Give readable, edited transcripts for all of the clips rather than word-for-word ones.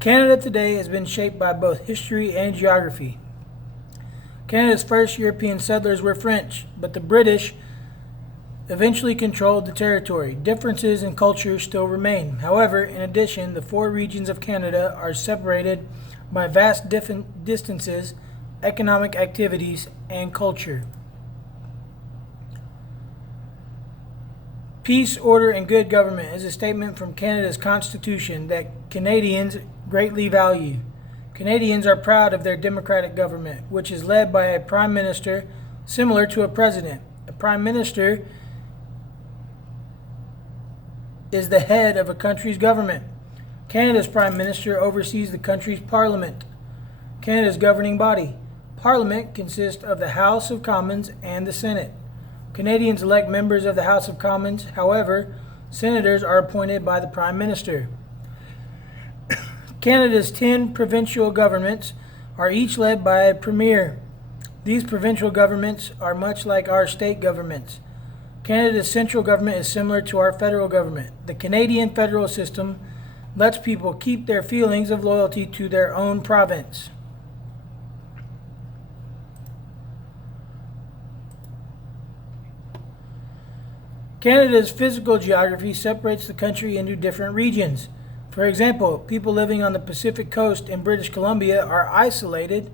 Canada today has been shaped by both history and geography. Canada's first European settlers were French, but the British eventually controlled the territory. Differences in culture still remain. However, in addition, the four regions of Canada are separated by vast distances, economic activities, and culture. Peace, order, and good government is a statement from Canada's Constitution that Canadians greatly value. Canadians are proud of their democratic government, which is led by a prime minister similar to a president. A prime minister is the head of a country's government. Canada's prime minister oversees the country's parliament, Canada's governing body. Parliament consists of the House of Commons and the Senate. Canadians elect members of the House of Commons. However, senators are appointed by the Prime Minister. Canada's 10 provincial governments are each led by a premier. These provincial governments are much like our state governments. Canada's central government is similar to our federal government. The Canadian federal system lets people keep their feelings of loyalty to their own province. Canada's physical geography separates the country into different regions. For example, people living on the Pacific coast in British Columbia are isolated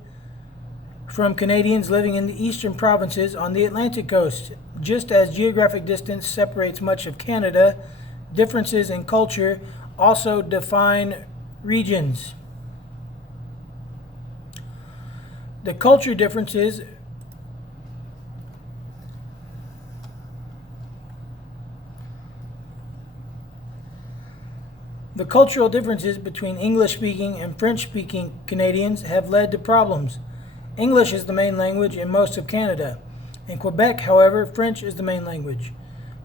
from Canadians living in the eastern provinces on the Atlantic coast. Just as geographic distance separates much of Canada, differences in culture also define regions. The culture differences The cultural differences between English-speaking and French-speaking Canadians have led to problems. English is the main language in most of Canada. In Quebec, however, French is the main language.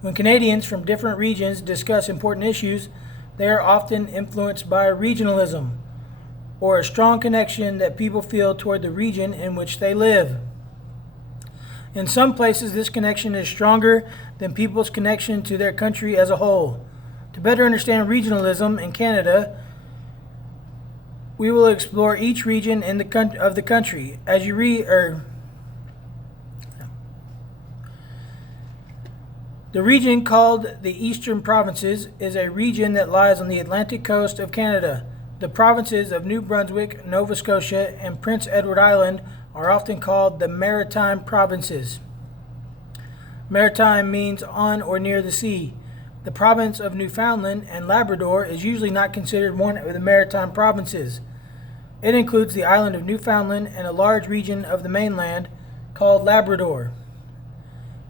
When Canadians from different regions discuss important issues, they are often influenced by regionalism, or a strong connection that people feel toward the region in which they live. In some places, this connection is stronger than people's connection to their country as a whole. To better understand regionalism in Canada, we will explore each region of the country. As you read, the region called the Eastern Provinces is a region that lies on the Atlantic coast of Canada. The provinces of New Brunswick, Nova Scotia, and Prince Edward Island are often called the Maritime Provinces. Maritime means on or near the sea. The province of Newfoundland and Labrador is usually not considered one of the maritime provinces. It includes the island of Newfoundland and a large region of the mainland called Labrador.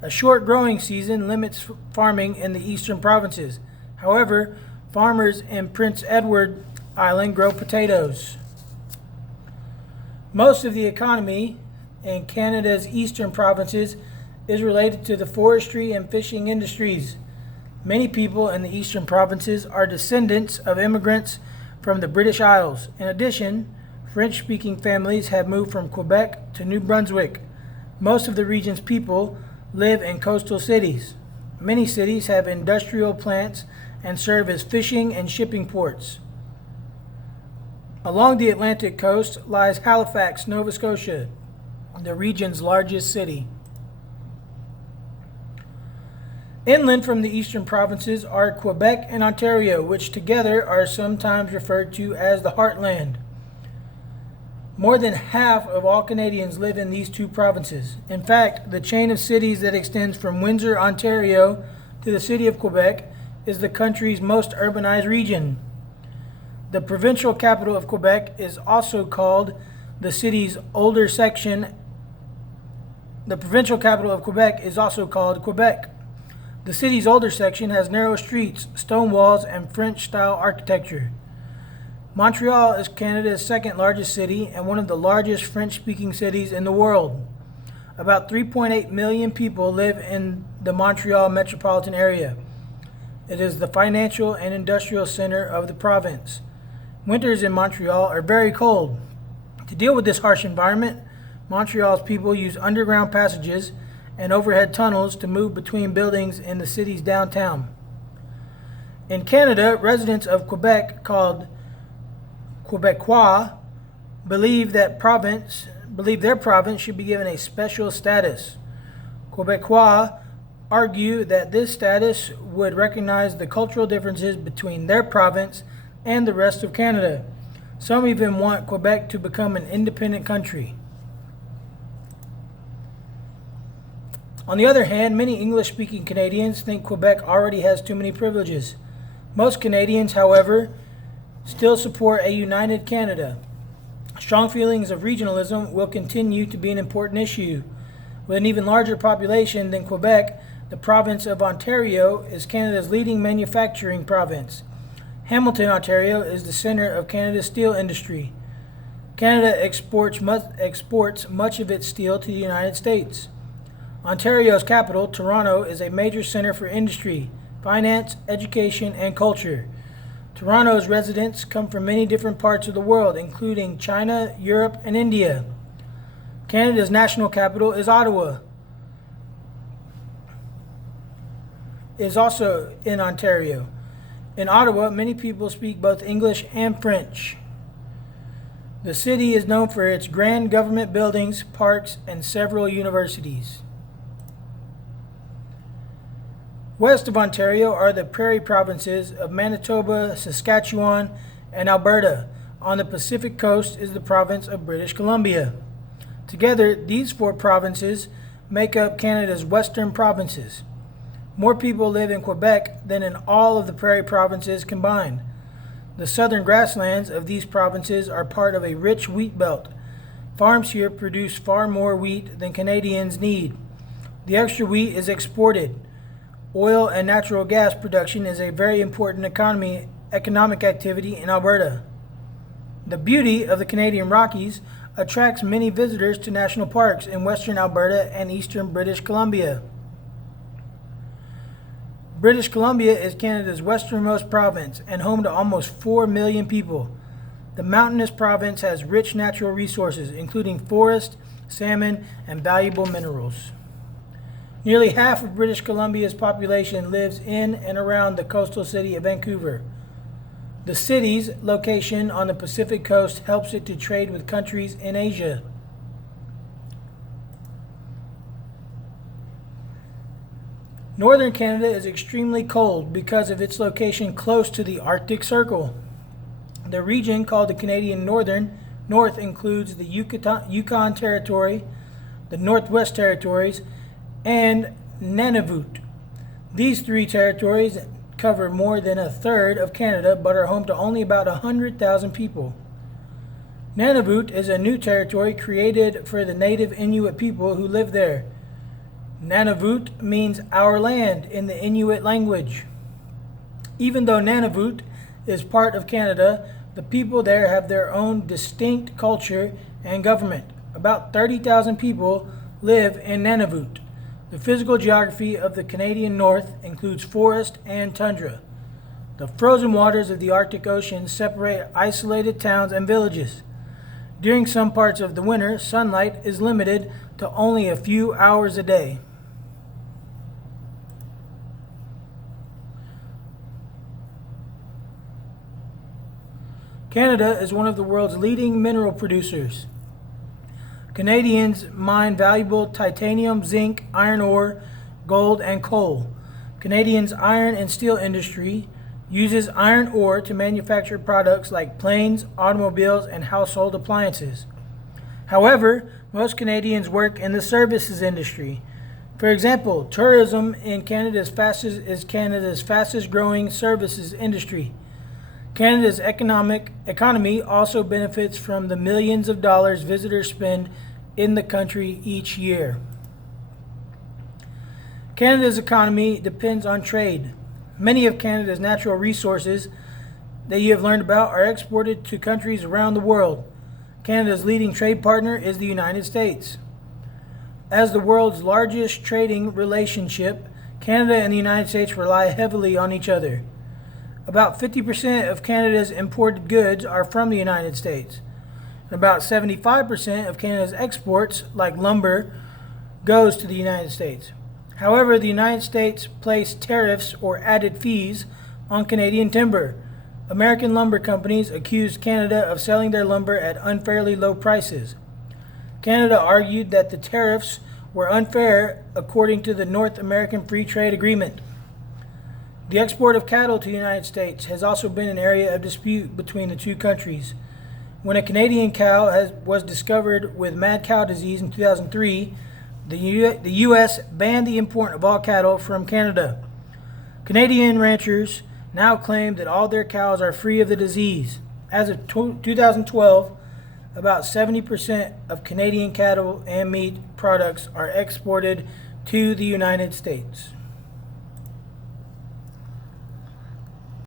A short growing season limits farming in the eastern provinces. However, farmers in Prince Edward Island grow potatoes. Most of the economy in Canada's eastern provinces is related to the forestry and fishing industries. Many people in the eastern provinces are descendants of immigrants from the British Isles. In addition, French-speaking families have moved from Quebec to New Brunswick. Most of the region's people live in coastal cities. Many cities have industrial plants and serve as fishing and shipping ports. Along the Atlantic coast lies Halifax, Nova Scotia, the region's largest city. Inland from the eastern provinces are Quebec and Ontario, which together are sometimes referred to as the Heartland. More than half of all Canadians live in these two provinces. In fact, the chain of cities that extends from Windsor, Ontario to the city of Quebec is the country's most urbanized region. The provincial capital of Quebec is also called the city's older section. The provincial capital of Quebec is also called Quebec. The city's older section has narrow streets, stone walls, and French-style architecture. Montreal is Canada's second largest city and one of the largest French-speaking cities in the world. About 3.8 million people live in the Montreal metropolitan area. It is the financial and industrial center of the province. Winters in Montreal are very cold. To deal with this harsh environment, Montreal's people use underground passages and overhead tunnels to move between buildings in the city's downtown. In Canada, residents of Quebec, called Quebecois believe their province should be given a special status. Quebecois argue that this status would recognize the cultural differences between their province and the rest of Canada. Some even want Quebec to become an independent country. On the other hand, many English-speaking Canadians think Quebec already has too many privileges. Most Canadians, however, still support a united Canada. Strong feelings of regionalism will continue to be an important issue. With an even larger population than Quebec, the province of Ontario is Canada's leading manufacturing province. Hamilton, Ontario is the center of Canada's steel industry. Canada exports much of its steel to the United States. Ontario's capital, Toronto, is a major center for industry, finance, education, and culture. Toronto's residents come from many different parts of the world, including China, Europe, and India. Canada's national capital is Ottawa. It is also in Ontario. In Ottawa, many people speak both English and French. The city is known for its grand government buildings, parks, and several universities. West of Ontario are the prairie provinces of Manitoba, Saskatchewan, and Alberta. On the Pacific coast is the province of British Columbia. Together, these four provinces make up Canada's western provinces. More people live in Quebec than in all of the prairie provinces combined. The southern grasslands of these provinces are part of a rich wheat belt. Farms here produce far more wheat than Canadians need. The extra wheat is exported. Oil and natural gas production is a very important economic activity in Alberta. The beauty of the Canadian Rockies attracts many visitors to national parks in western Alberta and eastern British Columbia. British Columbia is Canada's westernmost province and home to almost 4 million people. The mountainous province has rich natural resources, including forest, salmon, and valuable minerals. Nearly half of British Columbia's population lives in and around the coastal city of Vancouver. The city's location on the Pacific coast helps it to trade with countries in Asia. Northern Canada is extremely cold because of its location close to the Arctic Circle. The region called the Canadian North includes the Yukon Territory, the Northwest Territories, and Nunavut. These three territories cover more than a third of Canada but are home to only about 100,000 people. Nunavut is a new territory created for the native Inuit people who live there. Nunavut means our land in the Inuit language. Even though Nunavut is part of Canada, the people there have their own distinct culture and government. About 30,000 people live in Nunavut. The physical geography of the Canadian North includes forest and tundra. The frozen waters of the Arctic Ocean separate isolated towns and villages. During some parts of the winter, sunlight is limited to only a few hours a day. Canada is one of the world's leading mineral producers. Canadians mine valuable titanium, zinc, iron ore, gold, and coal. Canadians' iron and steel industry uses iron ore to manufacture products like planes, automobiles, and household appliances. However, most Canadians work in the services industry. For example, tourism in Canada's fastest growing services industry. Canada's economy also benefits from the millions of dollars visitors spend in the country each year. Canada's economy depends on trade. Many of Canada's natural resources that you have learned about are exported to countries around the world. Canada's leading trade partner is the United States. As the world's largest trading relationship, Canada and the United States rely heavily on each other. About 50% of Canada's imported goods are from the United States. And about 75% of Canada's exports, like lumber, goes to the United States. However, the United States placed tariffs or added fees on Canadian timber. American lumber companies accused Canada of selling their lumber at unfairly low prices. Canada argued that the tariffs were unfair according to the North American Free Trade Agreement. The export of cattle to the United States has also been an area of dispute between the two countries. When a Canadian cow was discovered with mad cow disease in 2003, the U.S. banned the import of all cattle from Canada. Canadian ranchers now claim that all their cows are free of the disease. As of 2012, about 70% of Canadian cattle and meat products are exported to the United States.